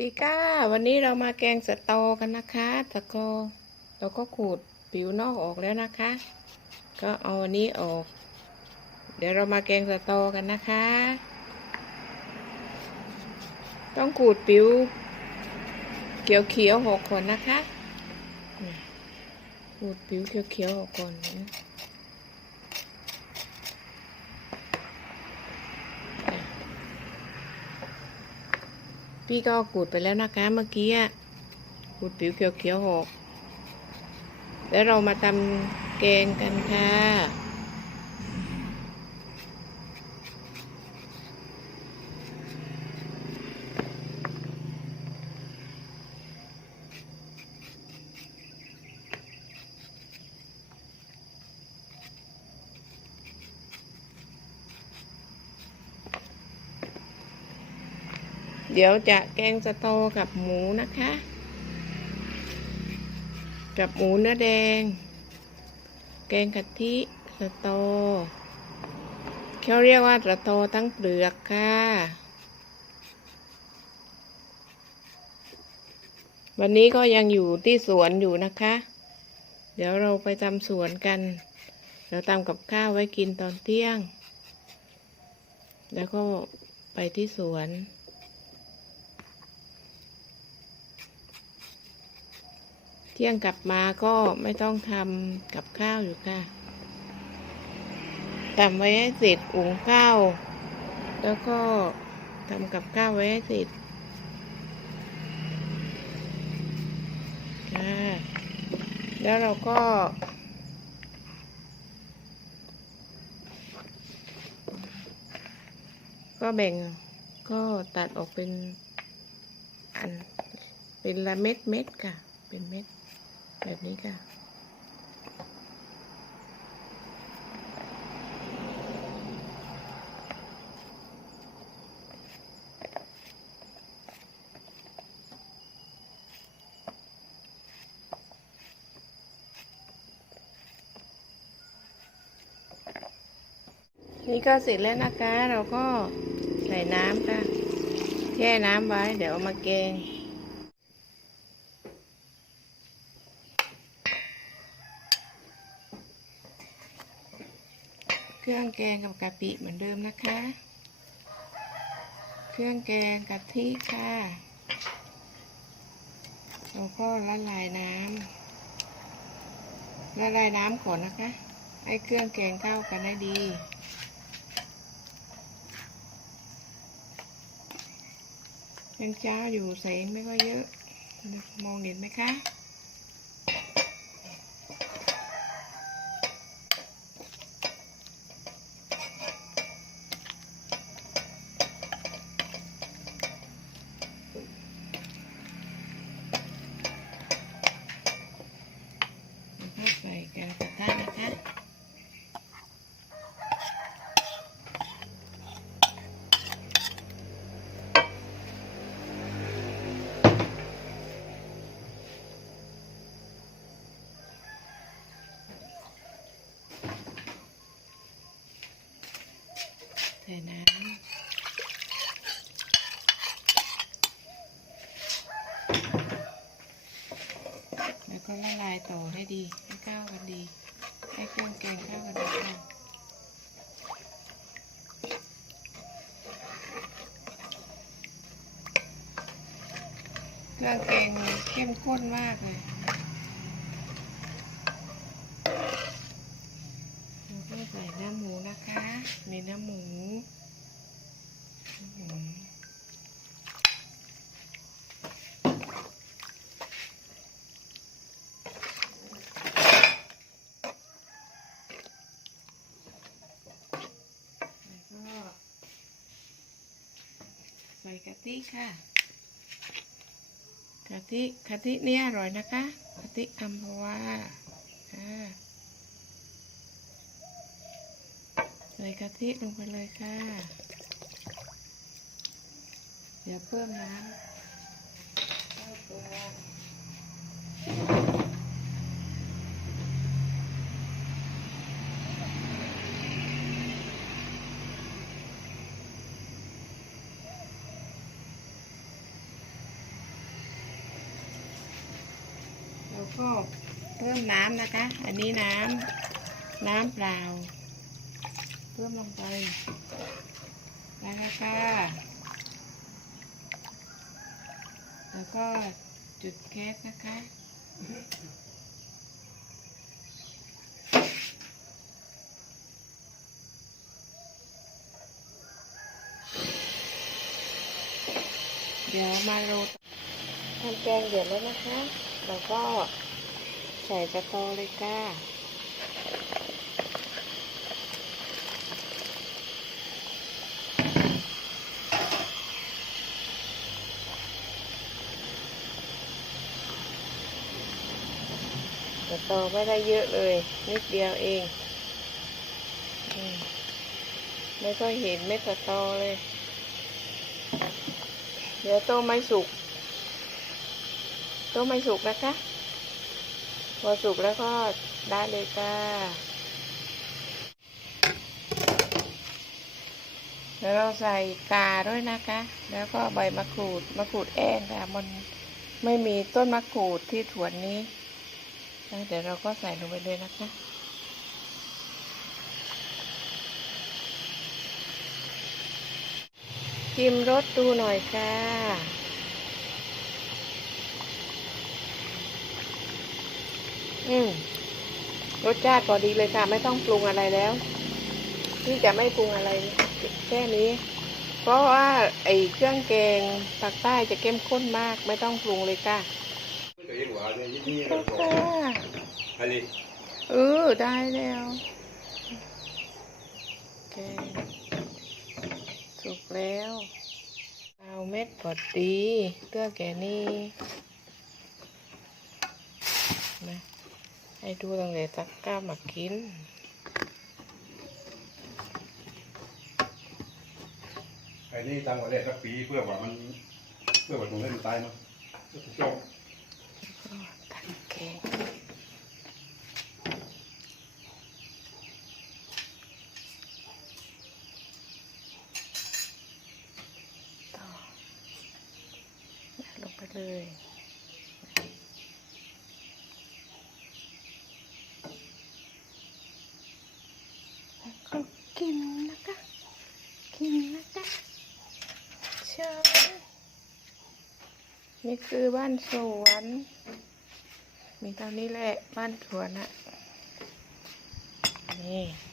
ดีก้าวันนี้เรามาแกงสะตอกันนะคะตะกอเราก็ขูดผิวนอกออกแล้วนะคะ ก็เอาอันนี้ออก เดี๋ยวเรามาแกงสะตอกันนะคะ ต้องขูดผิว เขียวๆออกก่อนนะคะขูดผิวเขียวๆออกก่อนนะ พี่ก็ขูดไปแล้วนะคะเมื่อกี้ขูดผิวเขียวๆหก แล้วเรามาทำแกงกันค่ะ เดี๋ยวจะแกงสะโตกับหมูนะคะ กับหมูเนื้อแดง แกงกะทิสะโตเขาเรียกว่าสะโตทั้งเปลือกค่ะวันนี้ก็ยังอยู่ที่สวนอยู่นะคะ เดี๋ยวเราไปทำสวนกัน เดี๋ยวทำกับข้าวไว้กินตอนเที่ยง แล้วก็ไปที่สวน ที่ยงกลับมาก็ไม่ต้องทำกับข้าวอยู่ค่ะทำไว้ให้เสร็จอุงข้าว แล้วก็ทำกับข้าวไว้ให้เสร็จค่ะแล้วเราก็ก็แบ่งก็ตัดออกเป็นอันเป็นละเม็ดเม็ดค่ะ เป็นเม็ด แบบนี้ค่ะ นี่ก็เสร็จแล้วนะคะ เราก็ใส่น้ำค่ะ แช่น้ำไว้ เดี๋ยวเอามาแกง ครื่องแกงกับกะปิเหมือนเดิมนะคะ เครื่องแกงกะทิค่ะเราก็ละลายน้ำละลายน้ำก่อนนะคะ ให้เครื่องแกงเข้ากันได้ดียังจ้าอยู่แสงไม่ค่อยเยอะ มองเห็นไหมคะ แล้วก็ใส่แกงกระทะนะคะ ใส่น้ำ แล้วก็ละลายต่อให้ดีให้เข้ากันดี ให้เครื่อง แกงข้ากันค่ะเครื่องแกงเข้มข้นมากเลยเราก็ใส่เนื้อหมูนะคะ มีเนื้อหมูเนื้อหมู แล้วก็ ใส่กะทิค่ะกะทิกะทิเนี่ยอร่อยนะคะกะทิอัมพวาอ่าใส่กะทิลงไปเลยค่ะ เดี๋ยวเพิ่มน้ำเข้าตัว แก็เพิ่มน้ำนะคะ อันนี้น้ำน้ำเปล่า เพิ่มลงไปนะคะแล้วก็จุดแก๊สนะคะเดี๋ยวมาโรยทำแกงเดือดแล้วนะคะ แล้วก็ ใส่กระตอเลยก้ากระตอไม่ได้เยอะเลย นิดเดียวเอง ไม่ค่อยเห็นเม็ดกระตอเลย เดี๋ยวต้มไม่สุก ต้มไม่สุกนะคะ พอสุกแล้วก็ได้เลยจ้า แล้วเราใส่กาด้วยนะคะ แล้วก็ใบมะกรูด มะกรูดแอ้นค่ะ มันไม่มีต้นมะกรูดที่ถวนนี้ เดี๋ยวเราก็ใส่ลงไปเลยนะคะชิมรสดูหน่อยค่ะ อืมรสชาติพอดีเลยค่ะ ไม่ต้องปรุงอะไรแล้ว ที่จะไม่ปรุงอะไรแค่นี้ เพราะว่าไอ้เครื่องแกงปากใต้จะเข้มข้นมาก ไม่ต้องปรุงเลยค่ะตัวเองว่าเนี่ยยิ่งนี่ค่ะอะไรเออได้แล้วแกงสุกแล้วเอาเม็ดพอดีเพื่อแกนี่นะ ให้ดูตั้งแต่ตักก้าวมากินไอ้นี่ตั้งไว้ได้สักปีเพื่อว่ามัน เพื่อว่าตรงนี้มันตายมั้งจบก็ตักแกงต่อลงไปเลยแล้วก็กินนะคะ นนะคะเชิญนี่คือบ้านสวน มีตังนี้แหละบ้านสวนอะนี่